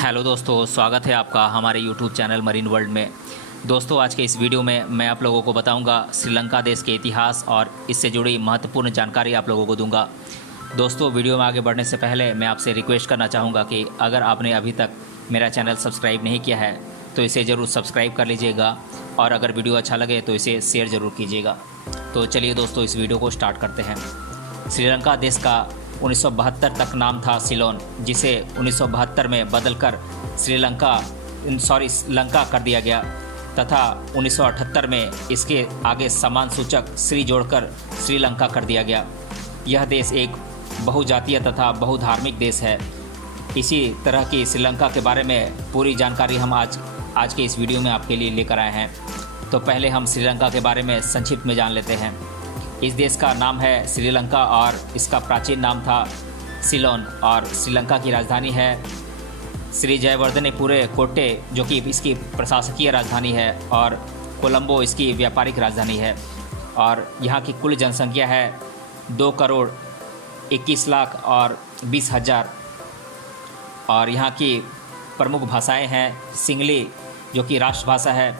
Hello दोस्तों, स्वागत है आपका हमारे यूट्यूब चैनल मरीन वर्ल्ड में। दोस्तों, आज के इस वीडियो में मैं आप लोगों को बताऊंगा श्रीलंका देश के इतिहास और इससे जुड़ी महत्वपूर्ण जानकारी आप लोगों को दूंगा। दोस्तों, वीडियो में आगे बढ़ने से पहले मैं आपसे रिक्वेस्ट करना चाहूँगा कि अगर आपने अभी तक मेरा चैनल सब्सक्राइब नहीं किया है तो इसे ज़रूर सब्सक्राइब कर लीजिएगा और अगर वीडियो अच्छा लगे तो इसे शेयर ज़रूर कीजिएगा। तो चलिए दोस्तों, इस वीडियो को स्टार्ट करते हैं। श्रीलंका देश का 1972 तक नाम था सिलोन, जिसे 1972 में बदलकर लंका कर दिया गया तथा 1978 में इसके आगे समान सूचक श्री जोड़कर श्रीलंका कर दिया गया। यह देश एक बहुजातीय तथा बहुधार्मिक देश है। इसी तरह की श्रीलंका के बारे में पूरी जानकारी हम आज के इस वीडियो में आपके लिए लेकर आए हैं। तो पहले हम श्रीलंका के बारे में संक्षिप्त में जान लेते हैं। इस देश का नाम है श्रीलंका और इसका प्राचीन नाम था सिलोन और श्रीलंका की राजधानी है श्री जयवर्धनेपुरे कोट्टे, जो कि इसकी प्रशासकीय राजधानी है, और कोलंबो इसकी व्यापारिक राजधानी है। और यहाँ की कुल जनसंख्या है 2,21,20,000 और यहाँ की प्रमुख भाषाएं हैं सिंगली, जो कि राष्ट्रभाषा है,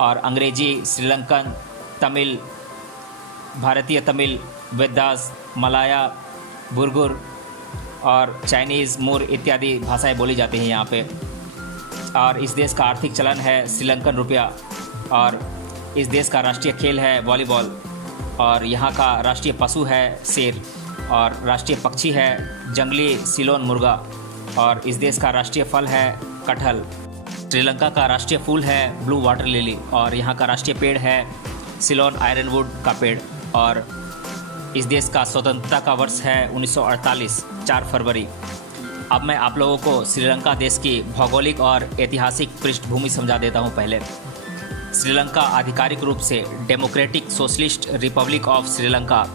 और अंग्रेजी, श्रीलंकन तमिल, भारतीय तमिल, वेदास, मलाया, बुर्गुर और चाइनीज़, मूर इत्यादि भाषाएं बोली जाती हैं यहाँ पे। और इस देश का आर्थिक चलन है श्रीलंकन रुपया और इस देश का राष्ट्रीय खेल है वॉलीबॉल और यहाँ का राष्ट्रीय पशु है शेर और राष्ट्रीय पक्षी है जंगली सिलोन मुर्गा और इस देश का राष्ट्रीय फल है कटहल। श्रीलंका का राष्ट्रीय फूल है ब्लू वाटर लिली और यहाँ का राष्ट्रीय पेड़ है सिलोन आयरनवुड का पेड़। और इस देश का स्वतंत्रता का वर्ष है 1948, 4 फरवरी। अब मैं आप लोगों को श्रीलंका देश की भौगोलिक और ऐतिहासिक पृष्ठभूमि समझा देता हूं। पहले, श्रीलंका आधिकारिक रूप से democratic socialist Republic of Sri Lanka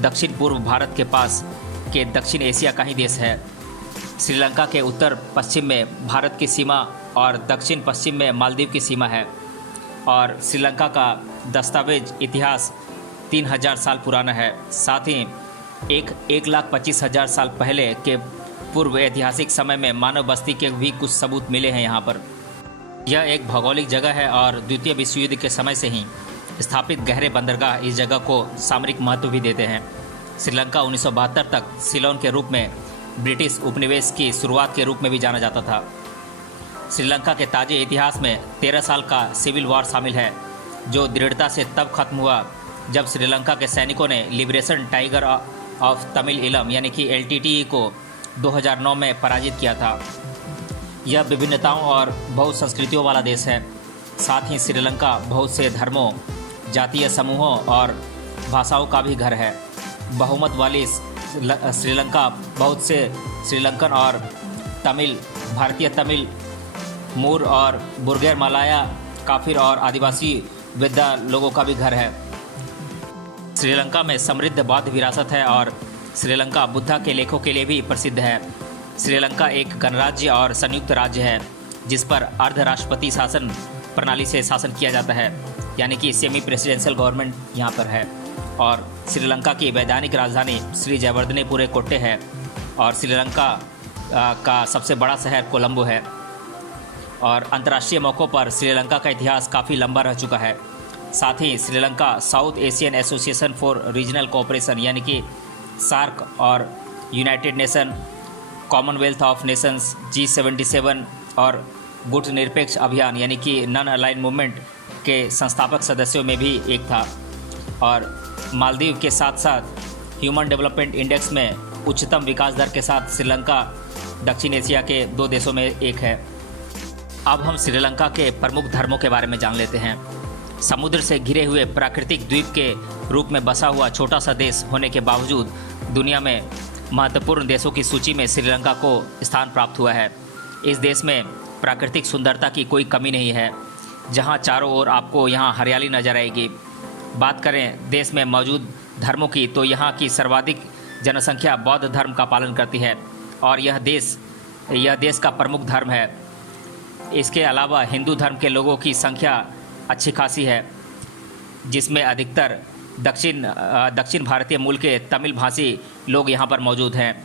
दक्षिण पूर्व भारत के पास के दक्षिण एशिया का ही देश है। श्रीलंका के उत्तर पश्चिम में भारत की सीमा और दक्षिण पश्चिम में मालदीव की सीमा है और श्रीलंका का दस्तावेज इतिहास 3000 साल पुराना है। साथ ही 1,25,000 साल पहले के पूर्व ऐतिहासिक समय में मानव बस्ती के भी कुछ सबूत मिले हैं यहाँ पर। यह एक भौगोलिक जगह है और द्वितीय विश्व युद्ध के समय से ही स्थापित गहरे बंदरगाह इस जगह को सामरिक महत्व भी देते हैं। श्रीलंका 1972 तक सिलोन के रूप में ब्रिटिश उपनिवेश की शुरुआत के रूप में भी जाना जाता था। श्रीलंका के ताजे इतिहास में 13 साल का सिविल वॉर शामिल है, जो दृढ़ता से तब खत्म हुआ जब श्रीलंका के सैनिकों ने लिबरेशन टाइगर ऑफ तमिल इलम यानी कि LTTE को 2009 में पराजित किया था। यह विभिन्नताओं और बहुसंस्कृतियों वाला देश है। साथ ही श्रीलंका बहुत से धर्मों, जातीय समूहों और भाषाओं का भी घर है। बहुमत वाली श्रीलंका बहुत से श्रीलंकन और तमिल, भारतीय तमिल, मूर और बुर्गेर मलाया, काफिर और आदिवासी वेदा लोगों का भी घर है। श्रीलंका में समृद्ध बौद्ध विरासत है और श्रीलंका बुद्धा के लेखों के लिए भी प्रसिद्ध है। श्रीलंका एक गणराज्य और संयुक्त राज्य है जिस पर अर्ध राष्ट्रपति शासन प्रणाली से शासन किया जाता है, यानी कि सेमी प्रेसिडेंशियल गवर्नमेंट यहाँ पर है। और श्रीलंका की वैधानिक राजधानी श्री जयवर्धनेपुरे कोट्टे है और श्रीलंका का सबसे बड़ा शहर कोलंबो है। और अंतर्राष्ट्रीय मौक़ों पर श्रीलंका का इतिहास काफ़ी लंबा रह चुका है। साथ ही Sri Lanka South Asian Association for Regional Cooperation यानी कि सार्क और United Nation, Commonwealth of Nations, G77 और गुट निरपेक्ष अभियान यानी कि नॉन अलाइन मूवमेंट के संस्थापक सदस्यों में भी एक था। और मालदीव के साथ साथ ह्यूमन डेवलपमेंट इंडेक्स में उच्चतम विकास दर के साथ श्रीलंका दक्षिण एशिया के 2 देशों में एक है। अब हम श्रीलंका के प्रमुख धर्मों के बारे में जान लेते हैं। समुद्र से घिरे हुए प्राकृतिक द्वीप के रूप में बसा हुआ छोटा सा देश होने के बावजूद दुनिया में महत्वपूर्ण देशों की सूची में श्रीलंका को स्थान प्राप्त हुआ है। इस देश में प्राकृतिक सुंदरता की कोई कमी नहीं है, जहां चारों ओर आपको यहां हरियाली नजर आएगी। बात करें देश में मौजूद धर्मों की तो यहाँ की सर्वाधिक जनसंख्या बौद्ध धर्म का पालन करती है और यह देश का प्रमुख धर्म है। इसके अलावा हिंदू धर्म के लोगों की संख्या अच्छी खासी है, जिसमें अधिकतर दक्षिण भारतीय मूल के तमिल भाषी लोग यहाँ पर मौजूद हैं।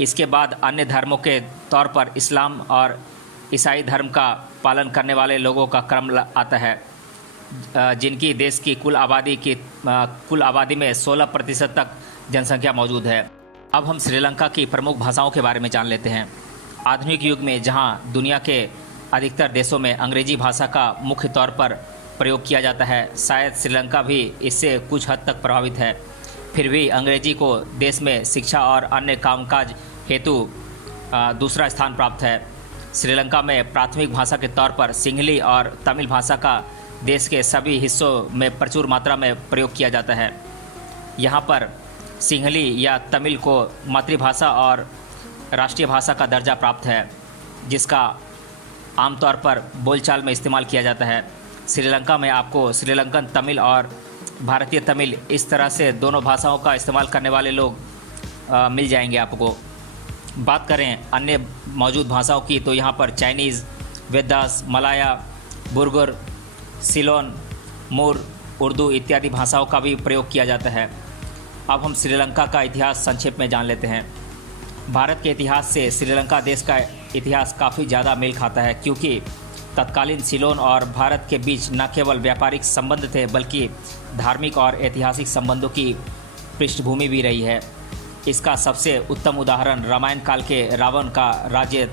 इसके बाद अन्य धर्मों के तौर पर इस्लाम और ईसाई धर्म का पालन करने वाले लोगों का क्रम आता है, जिनकी देश की कुल आबादी में 16% तक जनसंख्या मौजूद है। अब हम श्रीलंका की प्रमुख भाषाओं के बारे में जान लेते हैं। आधुनिक युग में जहां दुनिया के अधिकतर देशों में अंग्रेजी भाषा का मुख्य तौर पर प्रयोग किया जाता है, शायद श्रीलंका भी इससे कुछ हद तक प्रभावित है। फिर भी अंग्रेजी को देश में शिक्षा और अन्य कामकाज हेतु दूसरा स्थान प्राप्त है। श्रीलंका में प्राथमिक भाषा के तौर पर सिंहली और तमिल भाषा का देश के सभी हिस्सों में प्रचुर मात्रा में प्रयोग किया जाता है। यहाँ पर सिंहली या तमिल को मातृभाषा और राष्ट्रीय भाषा का दर्जा प्राप्त है, जिसका आमतौर पर बोलचाल में इस्तेमाल किया जाता है। श्रीलंका में आपको श्रीलंकन तमिल और भारतीय तमिल इस तरह से दोनों भाषाओं का इस्तेमाल करने वाले लोग मिल जाएंगे आपको। बात करें अन्य मौजूद भाषाओं की तो यहाँ पर चाइनीज़, वेदास, मलाया, बुर्गर, सिलोन, मूर, उर्दू इत्यादि भाषाओं का भी प्रयोग किया जाता है। अब हम श्रीलंका का इतिहास संक्षेप में जान लेते हैं। भारत के इतिहास से श्रीलंका देश का इतिहास काफ़ी ज़्यादा मेल खाता है, क्योंकि तत्कालीन सिलोन और भारत के बीच न केवल व्यापारिक संबंध थे बल्कि धार्मिक और ऐतिहासिक संबंधों की पृष्ठभूमि भी रही है। इसका सबसे उत्तम उदाहरण रामायण काल के रावण का राज्य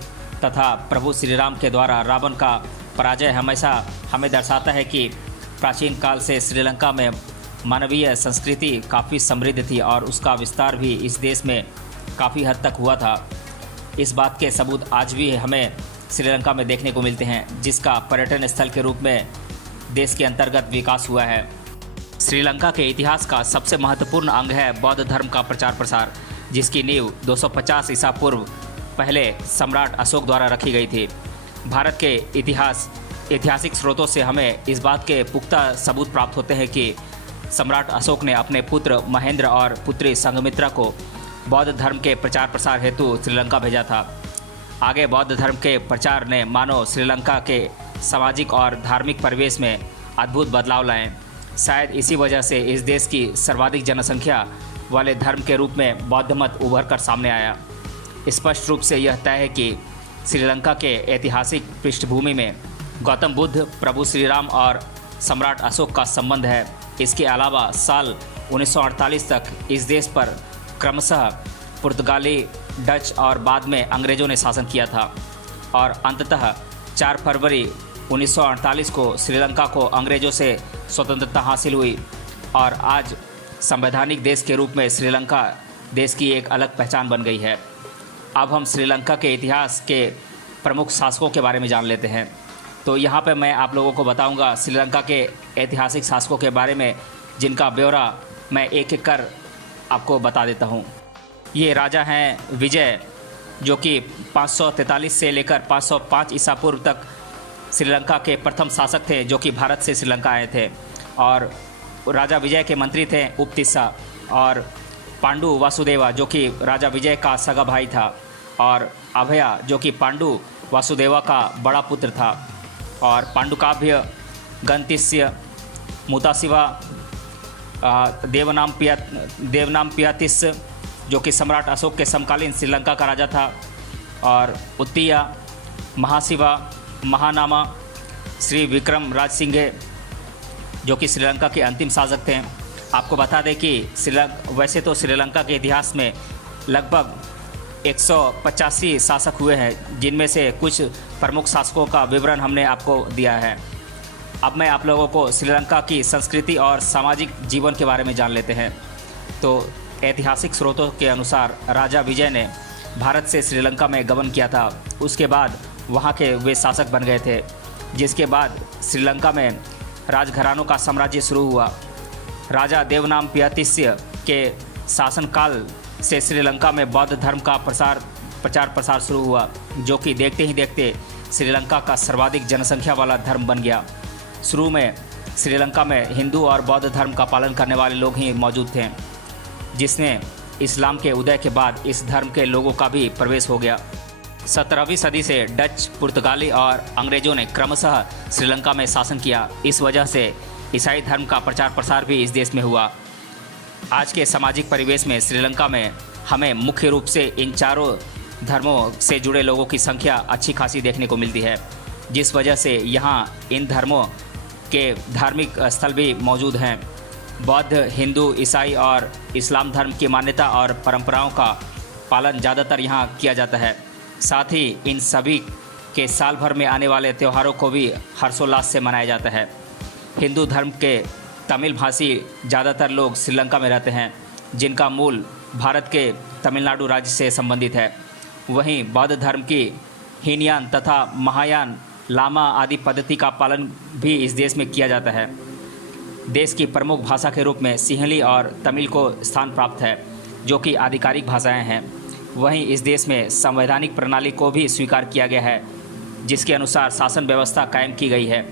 तथा प्रभु श्री राम के द्वारा रावण का पराजय हमेशा हमें दर्शाता है कि प्राचीन काल से श्रीलंका में मानवीय संस्कृति काफ़ी समृद्ध थी और उसका विस्तार भी इस देश में काफ़ी हद तक हुआ था। इस बात के सबूत आज भी हमें श्रीलंका में देखने को मिलते हैं, जिसका पर्यटन स्थल के रूप में देश के अंतर्गत विकास हुआ है। श्रीलंका के इतिहास का सबसे महत्वपूर्ण अंग है बौद्ध धर्म का प्रचार प्रसार, जिसकी नींव 250 ईसा पूर्व पहले सम्राट अशोक द्वारा रखी गई थी। भारत के ऐतिहासिक स्रोतों से हमें इस बात के पुख्ता सबूत प्राप्त होते हैं कि सम्राट अशोक ने अपने पुत्र महेंद्र और पुत्री संघमित्रा को बौद्ध धर्म के प्रचार प्रसार हेतु श्रीलंका भेजा था। आगे बौद्ध धर्म के प्रचार ने मानो श्रीलंका के सामाजिक और धार्मिक परिवेश में अद्भुत बदलाव लाए। शायद इसी वजह से इस देश की सर्वाधिक जनसंख्या वाले धर्म के रूप में बौद्ध मत उभर कर सामने आया। स्पष्ट रूप से यह तय है कि श्रीलंका के ऐतिहासिक पृष्ठभूमि में गौतम बुद्ध, प्रभु श्री राम और सम्राट अशोक का संबंध है। इसके अलावा साल 1948 तक इस देश पर क्रमशः पुर्तगाली, डच और बाद में अंग्रेज़ों ने शासन किया था और अंततः 4 फरवरी 1948 को श्रीलंका को अंग्रेज़ों से स्वतंत्रता हासिल हुई और आज संवैधानिक देश के रूप में श्रीलंका देश की एक अलग पहचान बन गई है। अब हम श्रीलंका के इतिहास के प्रमुख शासकों के बारे में जान लेते हैं। तो यहाँ पे मैं आप लोगों को बताऊँगा श्रीलंका के ऐतिहासिक शासकों के बारे में, जिनका ब्यौरा मैं एक एक कर आपको बता देता हूँ। ये राजा हैं विजय, जो कि 543 से लेकर 505 ईसा पूर्व तक श्रीलंका के प्रथम शासक थे, जो कि भारत से श्रीलंका आए थे। और राजा विजय के मंत्री थे उपतिस्सा, और पांडु वासुदेवा जो कि राजा विजय का सगा भाई था, और अभया जो कि पांडु वासुदेवा का बड़ा पुत्र था, और पांडुकाभ्य, गंतिस्य, मुतासिवा, देवनाम पियातिस जो कि सम्राट अशोक के समकालीन श्रीलंका का राजा था, और उत्तिया, महाशिवा, महानामा, श्री विक्रम राजसिंघे जो कि श्रीलंका के अंतिम शासक थे। आपको बता दें कि वैसे तो श्रीलंका के इतिहास में लगभग 185 शासक हुए हैं, जिनमें से कुछ प्रमुख शासकों का विवरण हमने आपको दिया है। अब मैं आप लोगों को श्रीलंका की संस्कृति और सामाजिक जीवन के बारे में जान लेते हैं। तो ऐतिहासिक स्रोतों के अनुसार राजा विजय ने भारत से श्रीलंका में गमन किया था। उसके बाद वहाँ के वे शासक बन गए थे, जिसके बाद श्रीलंका में राजघरानों का साम्राज्य शुरू हुआ। राजा देवनाम पियातिस्य के शासनकाल से श्रीलंका में बौद्ध धर्म का प्रचार प्रसार शुरू हुआ, जो कि देखते ही देखते श्रीलंका का सर्वाधिक जनसंख्या वाला धर्म बन गया। शुरू में श्रीलंका में हिंदू और बौद्ध धर्म का पालन करने वाले लोग ही मौजूद थे, जिसमें इस्लाम के उदय के बाद इस धर्म के लोगों का भी प्रवेश हो गया। 17वीं सदी से डच, पुर्तगाली और अंग्रेज़ों ने क्रमशः श्रीलंका में शासन किया। इस वजह से ईसाई धर्म का प्रचार प्रसार भी इस देश में हुआ। आज के सामाजिक परिवेश में श्रीलंका में हमें मुख्य रूप से इन चारों धर्मों से जुड़े लोगों की संख्या अच्छी खासी देखने को मिलती है, जिस वजह से यहाँ इन धर्मों के धार्मिक स्थल भी मौजूद हैं। बौद्ध, हिंदू, ईसाई और इस्लाम धर्म की मान्यता और परंपराओं का पालन ज़्यादातर यहाँ किया जाता है। साथ ही इन सभी के साल भर में आने वाले त्योहारों को भी हर्षोल्लास से मनाया जाता है। हिंदू धर्म के तमिल भाषी ज़्यादातर लोग श्रीलंका में रहते हैं, जिनका मूल भारत के तमिलनाडु राज्य से संबंधित है। वहीं बौद्ध धर्म की हीनयान तथा महायान लामा आदि पद्धति का पालन भी इस देश में किया जाता है। देश की प्रमुख भाषा के रूप में सिंहली और तमिल को स्थान प्राप्त है, जो कि आधिकारिक भाषाएं हैं। वहीं इस देश में संवैधानिक प्रणाली को भी स्वीकार किया गया है, जिसके अनुसार शासन व्यवस्था कायम की गई है।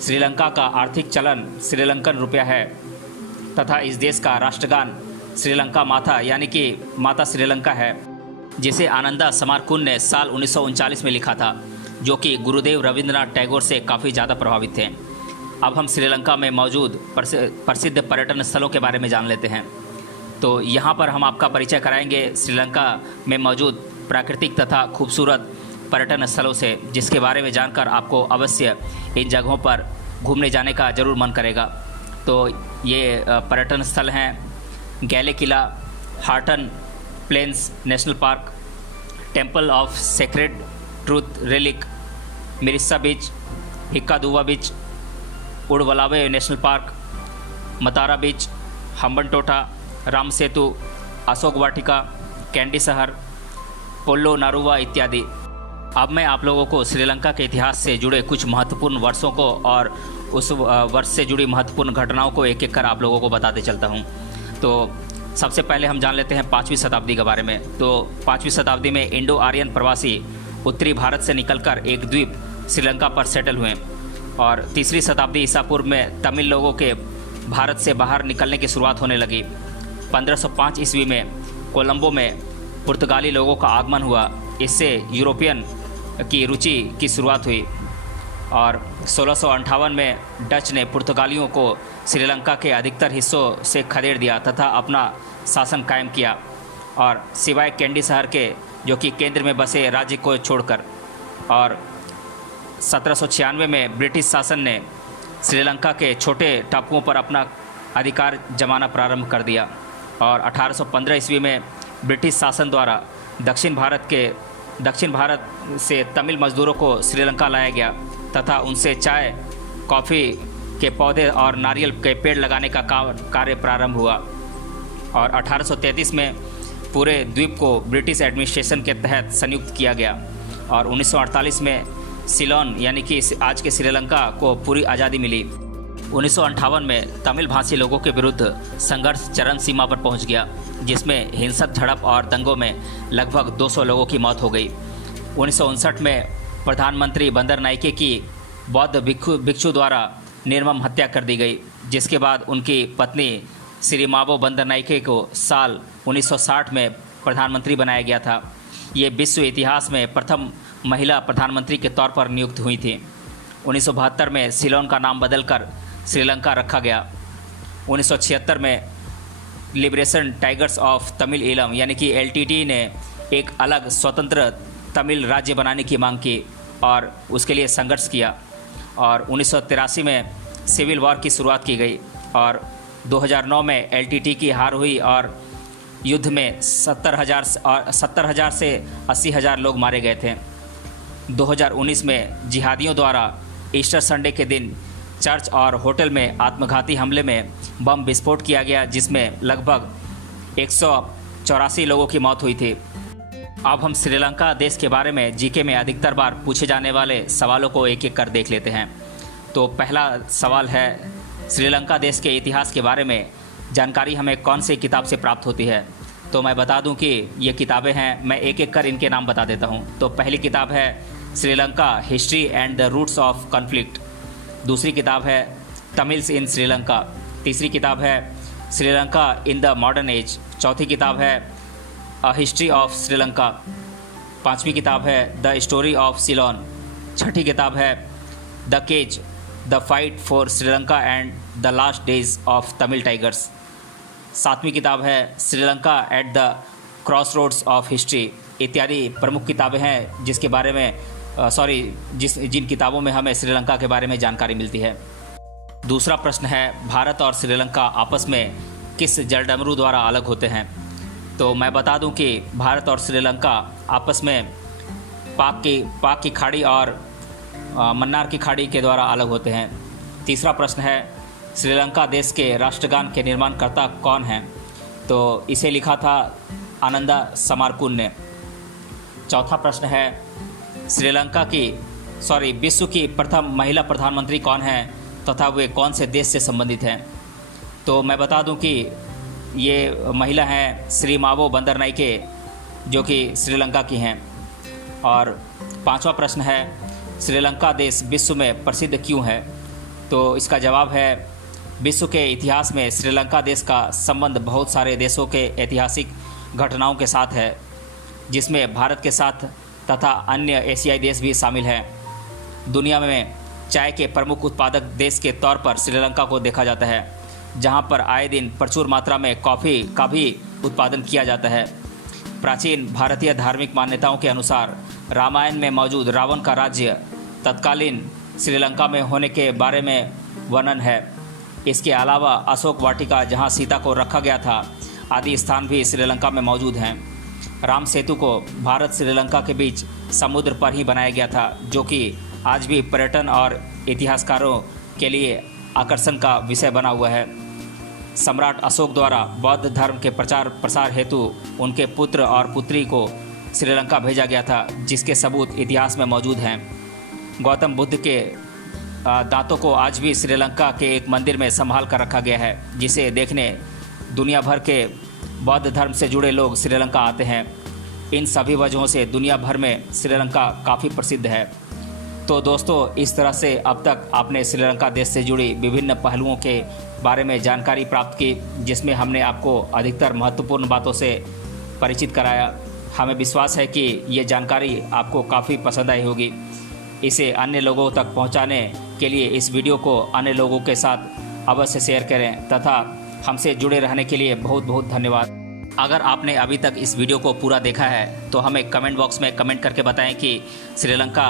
श्रीलंका का आर्थिक चलन श्रीलंकन रुपया है तथा इस देश का राष्ट्रगान श्रीलंका माता यानी कि माता श्रीलंका है, जिसे आनंदा समारकुन ने साल 1939 में लिखा था, जो कि गुरुदेव रविंद्रनाथ टैगोर से काफ़ी ज़्यादा प्रभावित थे। अब हम श्रीलंका में मौजूद प्रसिद्ध पर्यटन स्थलों के बारे में जान लेते हैं। तो यहाँ पर हम आपका परिचय कराएंगे श्रीलंका में मौजूद प्राकृतिक तथा खूबसूरत पर्यटन स्थलों से, जिसके बारे में जानकर आपको अवश्य इन जगहों पर घूमने जाने का ज़रूर मन करेगा। तो ये पर्यटन स्थल हैं गैले किला, Horton Plains National Park, Temple of Sacred Truth Relic, Mirissa beach, Hikkaduwa beach, Udawalawe National Park, Matara beach, Hambantota, Ram Setu, Ashok Vatika, Kandy शहर, पोलो नारुवा इत्यादि। अब मैं आप लोगों को श्रीलंका के इतिहास से जुड़े कुछ महत्वपूर्ण वर्षों को और उस वर्ष से जुड़ी महत्वपूर्ण घटनाओं को एक एक कर आप लोगों को बताते चलता हूँ। तो सबसे पहले हम जान लेते हैं 5वीं शताब्दी के बारे में। तो 5वीं शताब्दी में इंडो आर्यन प्रवासी उत्तरी भारत से निकलकर एक द्वीप श्रीलंका पर सेटल हुए और 3री शताब्दी ईसा पूर्व में तमिल लोगों के भारत से बाहर निकलने की शुरुआत होने लगी। 1505 ईस्वी में कोलंबो में पुर्तगाली लोगों का आगमन हुआ। इससे यूरोपियन की रुचि की शुरुआत हुई और 1658 में डच ने पुर्तगालियों को श्रीलंका के अधिकतर हिस्सों से खदेड़ दिया तथा अपना शासन कायम किया, और सिवाय कैंडी शहर के जो कि केंद्र में बसे राज्य को छोड़कर। और 1796 में ब्रिटिश शासन ने श्रीलंका के छोटे टापुओं पर अपना अधिकार जमाना प्रारंभ कर दिया और 1815 ईस्वी में ब्रिटिश शासन द्वारा दक्षिण भारत से तमिल मजदूरों को श्रीलंका लाया गया तथा उनसे चाय, कॉफ़ी के पौधे और नारियल के पेड़ लगाने का कार्य प्रारंभ हुआ। और 1833 में पूरे द्वीप को ब्रिटिश एडमिनिस्ट्रेशन के तहत संयुक्त किया गया और 1948 में सिलोन यानी कि आज के श्रीलंका को पूरी आज़ादी मिली। 1958 में तमिल भाषी लोगों के विरुद्ध संघर्ष चरम सीमा पर पहुंच गया, जिसमें हिंसक झड़प और दंगों में लगभग 200 लोगों की मौत हो गई। 1959 में प्रधानमंत्री बंदरनाइके की बौद्ध भिक्षु द्वारा निर्मम हत्या कर दी गई, जिसके बाद उनकी पत्नी सिरिमावो बंदरनाइके को साल 1960 में प्रधानमंत्री बनाया गया था। ये विश्व इतिहास में प्रथम महिला प्रधानमंत्री के तौर पर नियुक्त हुई थी। 1972 में सिलोन का नाम बदलकर श्रीलंका रखा गया। 1976 में liberation tigers of Tamil Eelam यानी कि LTT ने एक अलग स्वतंत्र तमिल राज्य बनाने की मांग की और उसके लिए संघर्ष किया। और 1983 में सिविल वॉर की शुरुआत की गई और 2009 में LTT की हार हुई और युद्ध में 70,000 से 80,000 लोग मारे गए थे। 2019 में जिहादियों द्वारा ईस्टर संडे के दिन चर्च और होटल में आत्मघाती हमले में बम विस्फोट किया गया, जिसमें लगभग 184 लोगों की मौत हुई थी। अब हम श्रीलंका देश के बारे में जीके में अधिकतर बार पूछे जाने वाले सवालों को एक एक कर देख लेते हैं। तो पहला सवाल है, श्रीलंका देश के इतिहास के बारे में जानकारी हमें कौन सी किताब से प्राप्त होती है? तो मैं बता दूं कि ये किताबें हैं, मैं एक एक कर इनके नाम बता देता हूं। तो पहली किताब है Sri Lanka history and the roots of conflict. दूसरी किताब है तमिल्स इन श्रीलंका। तीसरी किताब है Sri Lanka in the modern age. चौथी किताब है अ हिस्ट्री ऑफ श्रीलंका। पांचवी किताब है द स्टोरी ऑफ सिलोन। छठी किताब है the cage the fight for Sri Lanka and the last days of Tamil tigers. सातवीं किताब है Sri Lanka at the cross roads of history. इत्यादि प्रमुख किताबें हैं जिसके बारे में जिन किताबों में हमें श्रीलंका के बारे में जानकारी मिलती है। दूसरा प्रश्न है, भारत और श्रीलंका आपस में किस जलडमरू द्वारा अलग होते हैं? तो मैं बता दूं कि भारत और श्रीलंका आपस में पाक की खाड़ी और मन्नार की खाड़ी के द्वारा अलग होते हैं। तीसरा प्रश्न है, श्रीलंका देश के राष्ट्रगान के निर्माणकर्ता कौन हैं? तो इसे लिखा था आनंदा समारकुन ने। चौथा प्रश्न है, विश्व की प्रथम महिला प्रधानमंत्री कौन है तथा वे कौन से देश से संबंधित हैं? तो मैं बता दूं कि ये महिला हैं श्री मावो बंदरनाइके, जो कि श्रीलंका की हैं। और पांचवा प्रश्न है, श्रीलंका देश विश्व में प्रसिद्ध क्यों है? तो इसका जवाब है, विश्व के इतिहास में श्रीलंका देश का संबंध बहुत सारे देशों के ऐतिहासिक घटनाओं के साथ है, जिसमें भारत के साथ तथा अन्य एशियाई देश भी शामिल हैं। दुनिया में चाय के प्रमुख उत्पादक देश के तौर पर श्रीलंका को देखा जाता है, जहां पर आए दिन प्रचुर मात्रा में कॉफ़ी का भी उत्पादन किया जाता है। प्राचीन भारतीय धार्मिक मान्यताओं के अनुसार रामायण में मौजूद रावण का राज्य तत्कालीन श्रीलंका में होने के बारे में वर्णन है। इसके अलावा अशोक वाटिका, जहां सीता को रखा गया था, आदि स्थान भी श्रीलंका में मौजूद हैं। राम सेतु को भारत श्रीलंका के बीच समुद्र पर ही बनाया गया था, जो कि आज भी पर्यटन और इतिहासकारों के लिए आकर्षण का विषय बना हुआ है। सम्राट अशोक द्वारा बौद्ध धर्म के प्रचार प्रसार हेतु उनके पुत्र और पुत्री को श्रीलंका भेजा गया था, जिसके सबूत इतिहास में मौजूद हैं। गौतम बुद्ध के दांतों को आज भी श्रीलंका के एक मंदिर में संभाल कर रखा गया है, जिसे देखने दुनिया भर के बौद्ध धर्म से जुड़े लोग श्रीलंका आते हैं। इन सभी वजहों से दुनिया भर में श्रीलंका काफ़ी प्रसिद्ध है। तो दोस्तों, इस तरह से अब तक आपने श्रीलंका देश से जुड़ी विभिन्न पहलुओं के बारे में जानकारी प्राप्त की, जिसमें हमने आपको अधिकतर महत्वपूर्ण बातों से परिचित कराया। हमें विश्वास है कि ये जानकारी आपको काफ़ी पसंद आई होगी। इसे अन्य लोगों तक पहुंचाने के लिए इस वीडियो को अन्य लोगों के साथ अवश्य शेयर करें तथा हमसे जुड़े रहने के लिए बहुत बहुत धन्यवाद। अगर आपने अभी तक इस वीडियो को पूरा देखा है तो हमें कमेंट बॉक्स में कमेंट करके बताएं कि श्रीलंका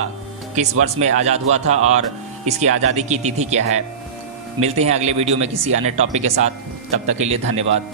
किस वर्ष में आज़ाद हुआ था और इसकी आज़ादी की तिथि क्या है। मिलते हैं अगले वीडियो में किसी अन्य टॉपिक के साथ। तब तक के लिए धन्यवाद।